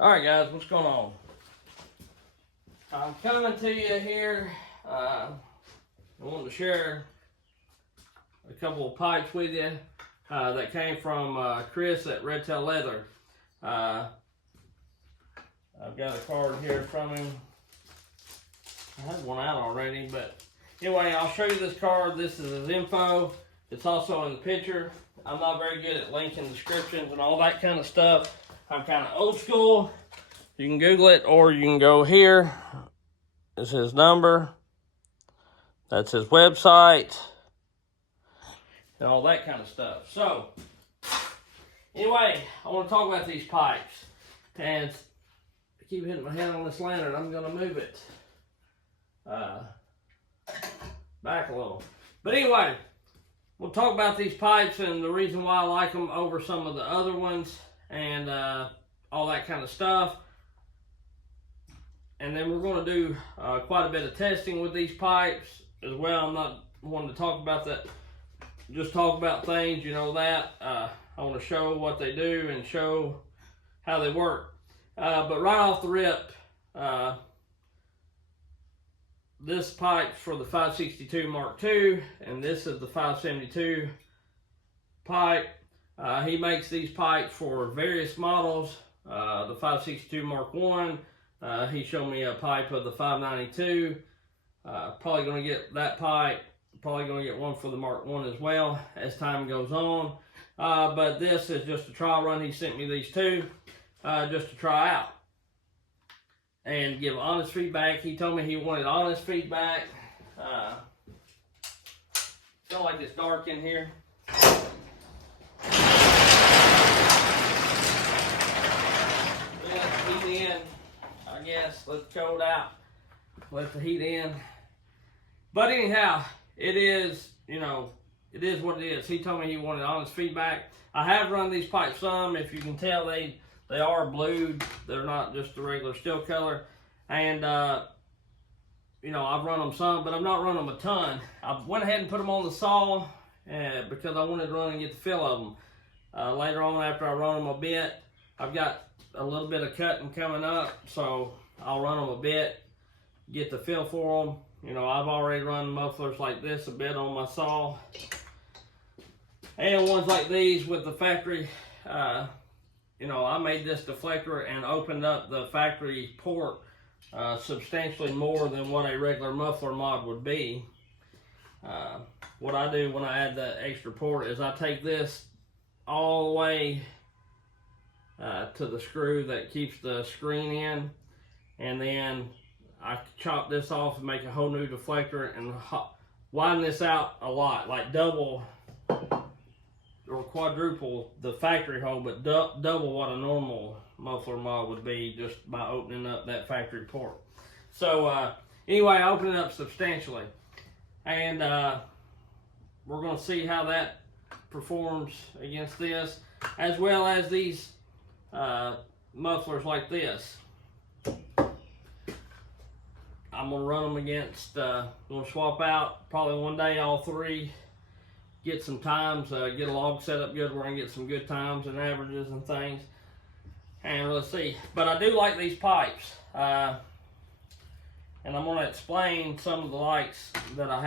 Alright guys, what's going on? I'm coming to you here. I wanted to share a couple of pipes with you that came from Chris at REDTAIL Leather. I've got a card here from him. I had one out already, but anyway, I'll show you this card. This is his info. It's also in the picture. I'm not very good at linking descriptions and all that kind of stuff. I'm kind of old school. You can Google it, or you can go here. This is his number. That's his website. And all that kind of stuff. So, anyway, I want to talk about these pipes. And I keep hitting my head on this lantern. I'm going to move it back a little. But anyway, we'll talk about these pipes and the reason why I like them over some of the other ones and all that kind of stuff. And then we're going to do quite a bit of testing with these pipes as well. I'm not wanting to talk about that, just talk about things, you know that. I want to show what they do and show how they work. But right off the rip, this pipe's for the 562 Mark II, and this is the 572 pipe. He makes these pipes for various models. The 562 Mark I, he showed me a pipe of the 592. Probably going to get that pipe. Probably going to get one for the Mark I as well as time goes on. But this is just a trial run. He sent me these two just to try out and give honest feedback. He told me he wanted honest feedback. Feel like it's dark in here. Let the heat in, I guess. Let the cold out. Let the heat in. But anyhow, it is, you know, it is what it is. He told me he wanted honest feedback. I have run these pipes some. If you can tell, they are blued. They're not just the regular steel color. And, you know, I've run them some, but I've not run them a ton. I went ahead and put them on the saw because I wanted to run and get the feel of them. Later on, after I run them a bit, I've got a little bit of cutting coming up, so I'll run them a bit, get the feel for them. You know, I've already run mufflers like this a bit on my saw. And ones like these with the factory, you know, I made this deflector and opened up the factory port substantially more than what a regular muffler mod would be. What I do when I add that extra port is I take this all the way to the screw that keeps the screen in, and then I chop this off and make a whole new deflector and widen this out a lot, like double or quadruple the factory hole, but double what a normal muffler mod would be just by opening up that factory port. So anyway, I opened it up substantially, and we're going to see how that performs against this, as well as these mufflers like this. I'm going to run them against, going to swap out probably one day all three, get some times, get a log set up good where I can get some good times and averages and things. And let's see. But I do like these pipes. And I'm going to explain some of the likes that I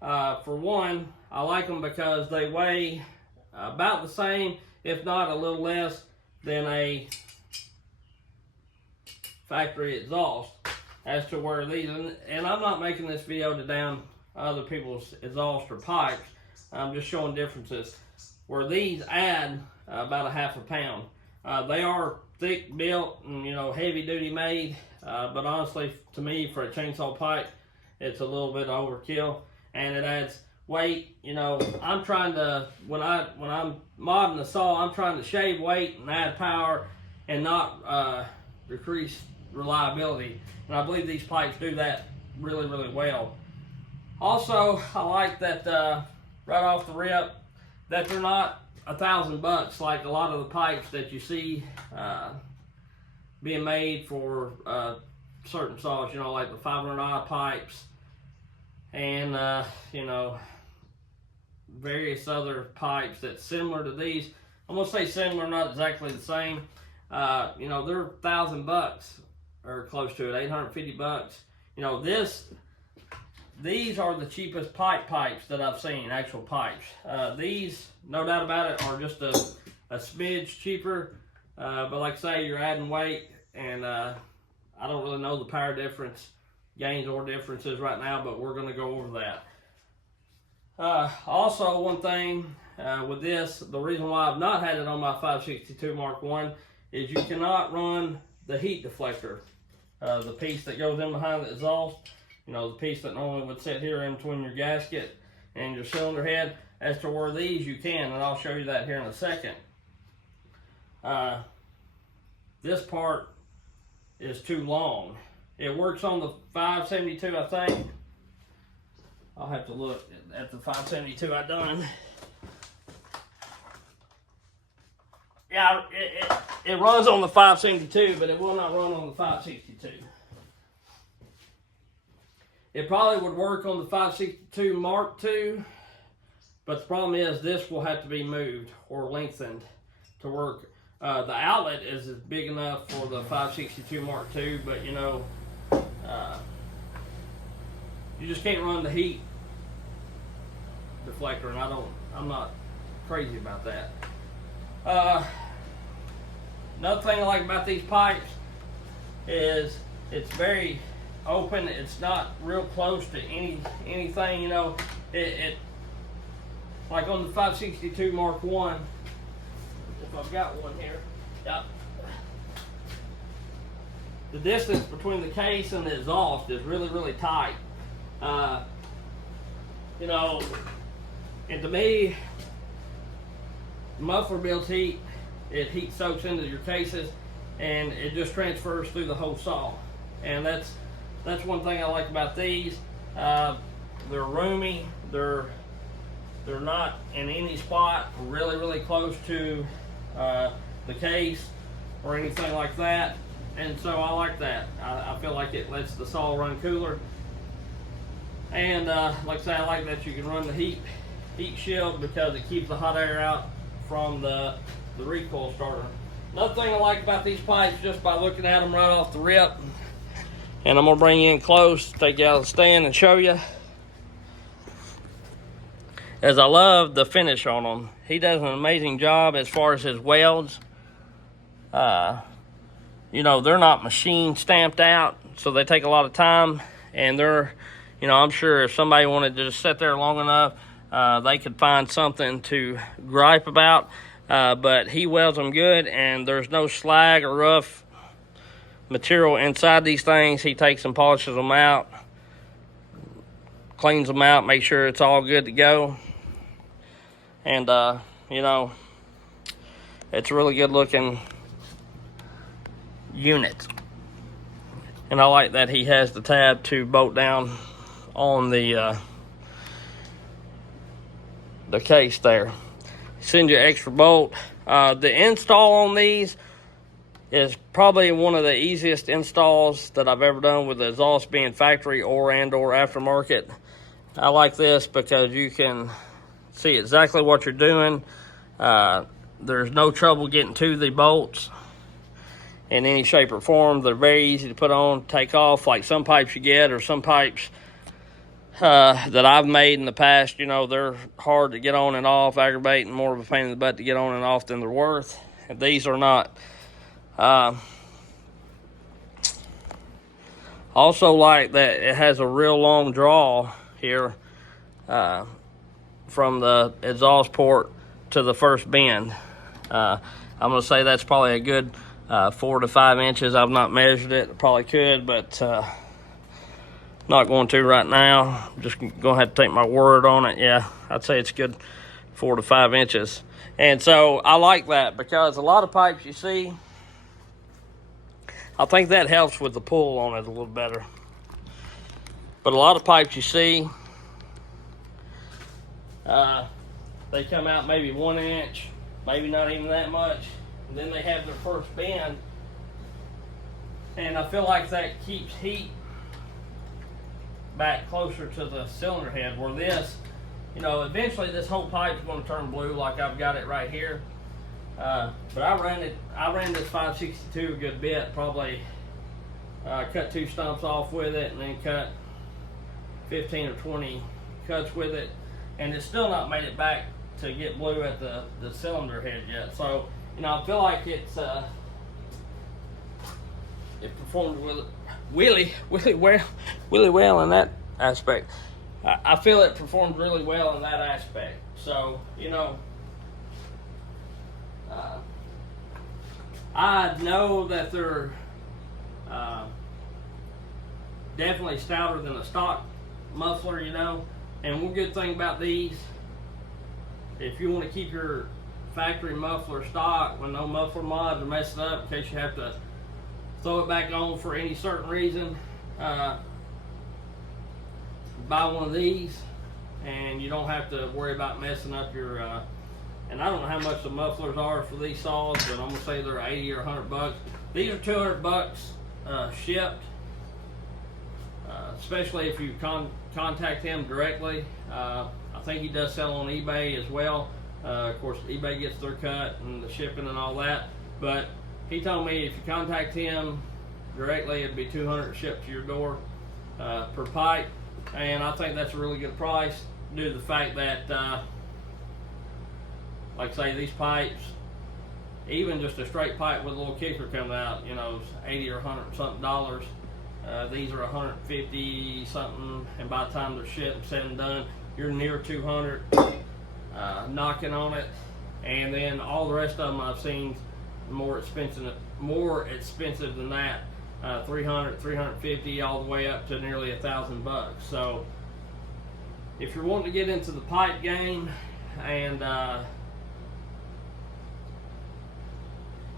have. For one, I like them because they weigh about the same, if not a little less, than a factory exhaust. As to where these, and I'm not making this video to down other people's exhaust or pipes. I'm just showing differences. Where these add about a half a pound. They are thick built and, you know, heavy duty made. But honestly, to me, for a chainsaw pipe, it's a little bit overkill, and it adds weight. You know, I'm trying to, when I'm modding the saw, I'm trying to shave weight and add power and not decrease reliability. And I believe these pipes do that really, really well. Also, I like that right off the rip that they're not $1,000 like a lot of the pipes that you see being made for certain saws, you know, like the 500i pipes and you know, various other pipes that's similar to these. I'm gonna say similar, not exactly the same. You know, they're $1,000 or close to it, $850. You know, these are the cheapest pipes that I've seen, actual pipes. These, no doubt about it, are just a smidge cheaper. But like I say, you're adding weight, and I don't really know the power difference, gains or differences right now, but we're going to go over that. Also, one thing with this, the reason why I've not had it on my 562 Mark I is you cannot run the heat deflector, the piece that goes in behind the exhaust. You know, the piece that normally would sit here in between your gasket and your cylinder head. As to where these you can, and I'll show you that here in a second. This part is too long. It works on the 572, I think. I'll have to look at the 572 I done. Yeah, it runs on the 572, but it will not run on the 562. It probably would work on the 562 Mark II, but the problem is this will have to be moved or lengthened to work. The outlet is big enough for the 562 Mark II, but you know, you just can't run the heat deflector, and I'm not crazy about that. Another thing I like about these pipes is it's very open. It's not real close to anything, you know. It like on the 562 Mark I, if I've got one here, yep. The distance between the case and the exhaust is really tight. You know, and to me, muffler builds heat. It heat soaks into your cases, and it just transfers through the whole saw. And that's one thing I like about these. They're roomy. They're not in any spot really close to the case or anything like that. And so I like that. I feel like it lets the saw run cooler. And like I say, I like that you can run the heat shield because it keeps the hot air out from the recoil starter. Another thing I like about these pipes, just by looking at them right off the rip, and I'm gonna bring you in close, take you out of the stand and show you, is I love the finish on them. He does an amazing job as far as his welds. You know, they're not machine stamped out, so they take a lot of time, and they're, you know, I'm sure if somebody wanted to just sit there long enough, they could find something to gripe about, but he welds them good, and there's no slag or rough material inside these things. He takes and polishes them out, cleans them out, make sure it's all good to go. And you know, it's a really good looking unit. And I like that he has the tab to bolt down on the case there. Send you an extra bolt. The install on these is probably one of the easiest installs that I've ever done, with the exhaust being factory or aftermarket. I like this because you can see exactly what you're doing. There's no trouble getting to the bolts in any shape or form. They're very easy to put on, take off, like some pipes you get, or some pipes that I've made in the past. You know, they're hard to get on and off, aggravating, more of a pain in the butt to get on and off than they're worth. And these are not. Also like that it has a real long draw here from the exhaust port to the first bend. I'm going to say that's probably a good 4 to 5 inches. I've not measured it. Probably could, but not going to right now. I'm just going to have to take my word on it. Yeah, I'd say it's good 4 to 5 inches. And so I like that, because a lot of pipes you see, I think that helps with the pull on it a little better. But a lot of pipes you see, they come out maybe 1 inch, maybe not even that much, and then they have their first bend. And I feel like that keeps heat back closer to the cylinder head, where this, you know, eventually this whole pipe is going to turn blue like I've got it right here. But I ran this 562 a good bit, probably cut 2 stumps off with it, and then cut 15 or 20 cuts with it, and it's still not made it back to get blue at the cylinder head yet. So, you know, I feel like it performed really well in that aspect. I feel it performed really well in that aspect. So, you know, I know that they're definitely stouter than a stock muffler, you know. And one good thing about these, if you want to keep your factory muffler stock when no muffler mods are messing up, in case you have to throw it back on for any certain reason, buy one of these, and you don't have to worry about messing up your and I don't know how much the mufflers are for these saws, but I'm gonna say they're 80 or 100 bucks. These are 200 bucks shipped, especially if you contact him directly. I think he does sell on eBay as well. Of course, eBay gets their cut and the shipping and all that, but he told me if you contact him directly, it'd be 200 shipped to your door per pipe, and I think that's a really good price due to the fact that, like I say, these pipes, even just a straight pipe with a little kicker coming out, you know, it's 80 or 100 something dollars. These are 150 something, and by the time they're shipped and said and done, you're near 200 knocking on it. And then all the rest of them I've seen more expensive than that, 300, 350, all the way up to nearly $1,000 bucks. So if you're wanting to get into the pipe game and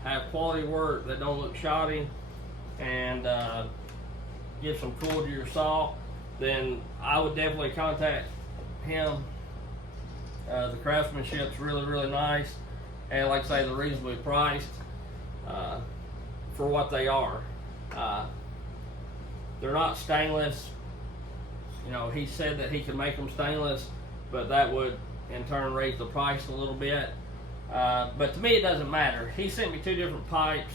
have quality work that don't look shoddy and give some cool to your saw, then I would definitely contact him. The craftsmanship's really nice, and like I say, they're reasonably priced for what they are. They're not stainless. You know, he said that he could make them stainless, but that would in turn raise the price a little bit. But to me, it doesn't matter. He sent me 2 different pipes,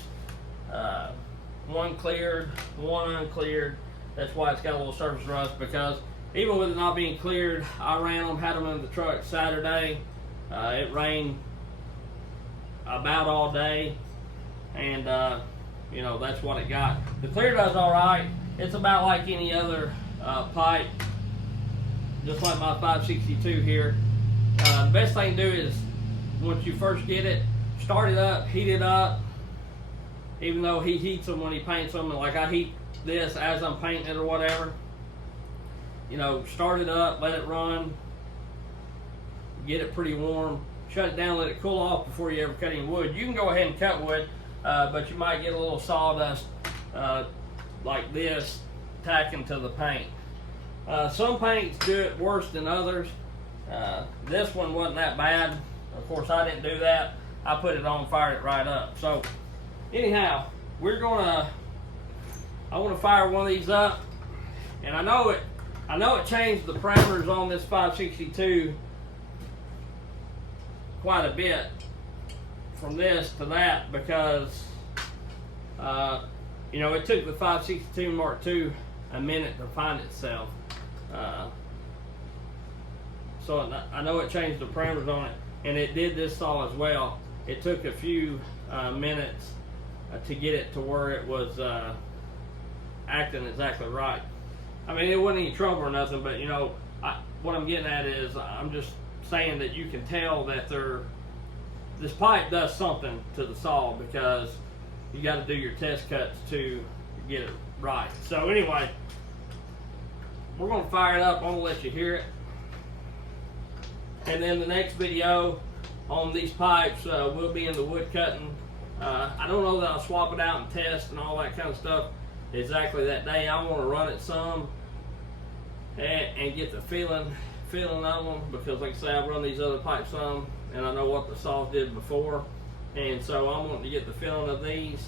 one cleared, one uncleared. That's why it's got a little surface rust, because even with it not being cleared, I ran them, had them in the truck Saturday. It rained about all day, and you know, that's what it got. The clear does all right. It's about like any other pipe, just like my 562 here. The best thing to do is, once you first get it, start it up, heat it up. Even though he heats them when he paints them, and like I heat this as I'm painting it or whatever. You know, start it up, let it run, get it pretty warm, shut it down, let it cool off before you ever cut any wood. You can go ahead and cut wood, but you might get a little sawdust like this tacking to the paint. Some paints do it worse than others. This one wasn't that bad. Of course, I didn't do that. I put it on, fired it right up. So anyhow, I want to fire one of these up, and I know it changed the parameters on this 562 quite a bit from this to that, because you know, it took the 562 Mark II a minute to find itself. So I know it changed the parameters on it, and it did this saw as well. It took a few minutes to get it to where it was acting exactly right. I mean, it wasn't any trouble or nothing, but you know, what I'm getting at is, I'm just saying that you can tell that this pipe does something to the saw, because you got to do your test cuts to get it right. So anyway, we're going to fire it up. I'm going to let you hear it, and then the next video on these pipes will be in the wood cutting. I don't know that I'll swap it out and test and all that kind of stuff exactly that day. I want to run it some and get the feeling of them, because like I say, I've run these other pipes some, and I know what the saws did before, and so I'm wanting to get the feeling of these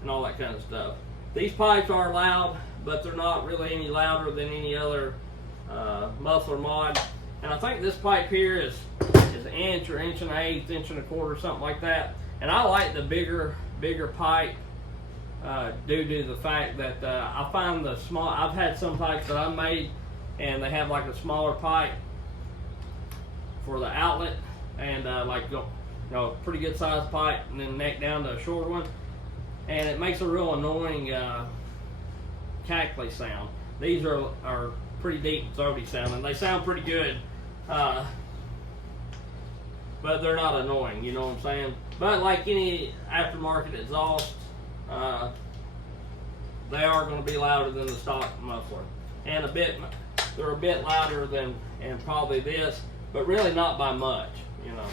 and all that kind of stuff. These pipes are loud, but they're not really any louder than any other muffler mod. And I think this pipe here is an inch or inch and an eighth, inch and a quarter, something like that. And I like the bigger pipe due to the fact that I find the small, I've had some pipes that I made and they have like a smaller pipe for the outlet, and like, you know, pretty good sized pipe, and then neck down to a short one, and it makes a real annoying cackly sound. These are pretty deep and throaty sounding. They sound pretty good, but they're not annoying, you know what I'm saying? But like any aftermarket exhaust, they are going to be louder than the stock muffler, and they're a bit louder than probably this, but really not by much, you know.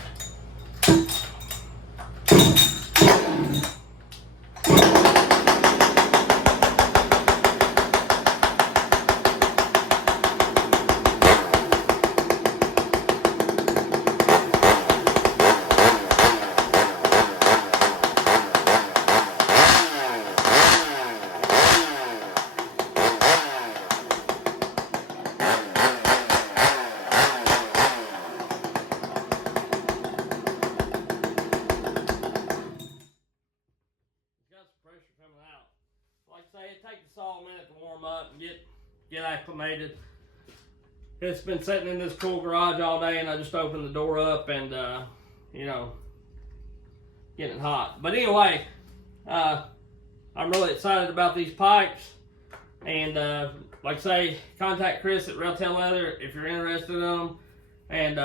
Pressure coming out. Like I say, it takes a solid minute to warm up and get acclimated. It's been sitting in this cool garage all day, and I just opened the door up and you know, getting hot. But anyway, I'm really excited about these pipes, and like I say, contact Chris at REDTAIL Leather if you're interested in them, and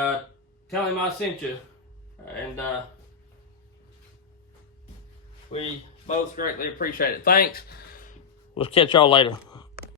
tell him I sent you, and we both greatly appreciate it. Thanks. We'll catch y'all later.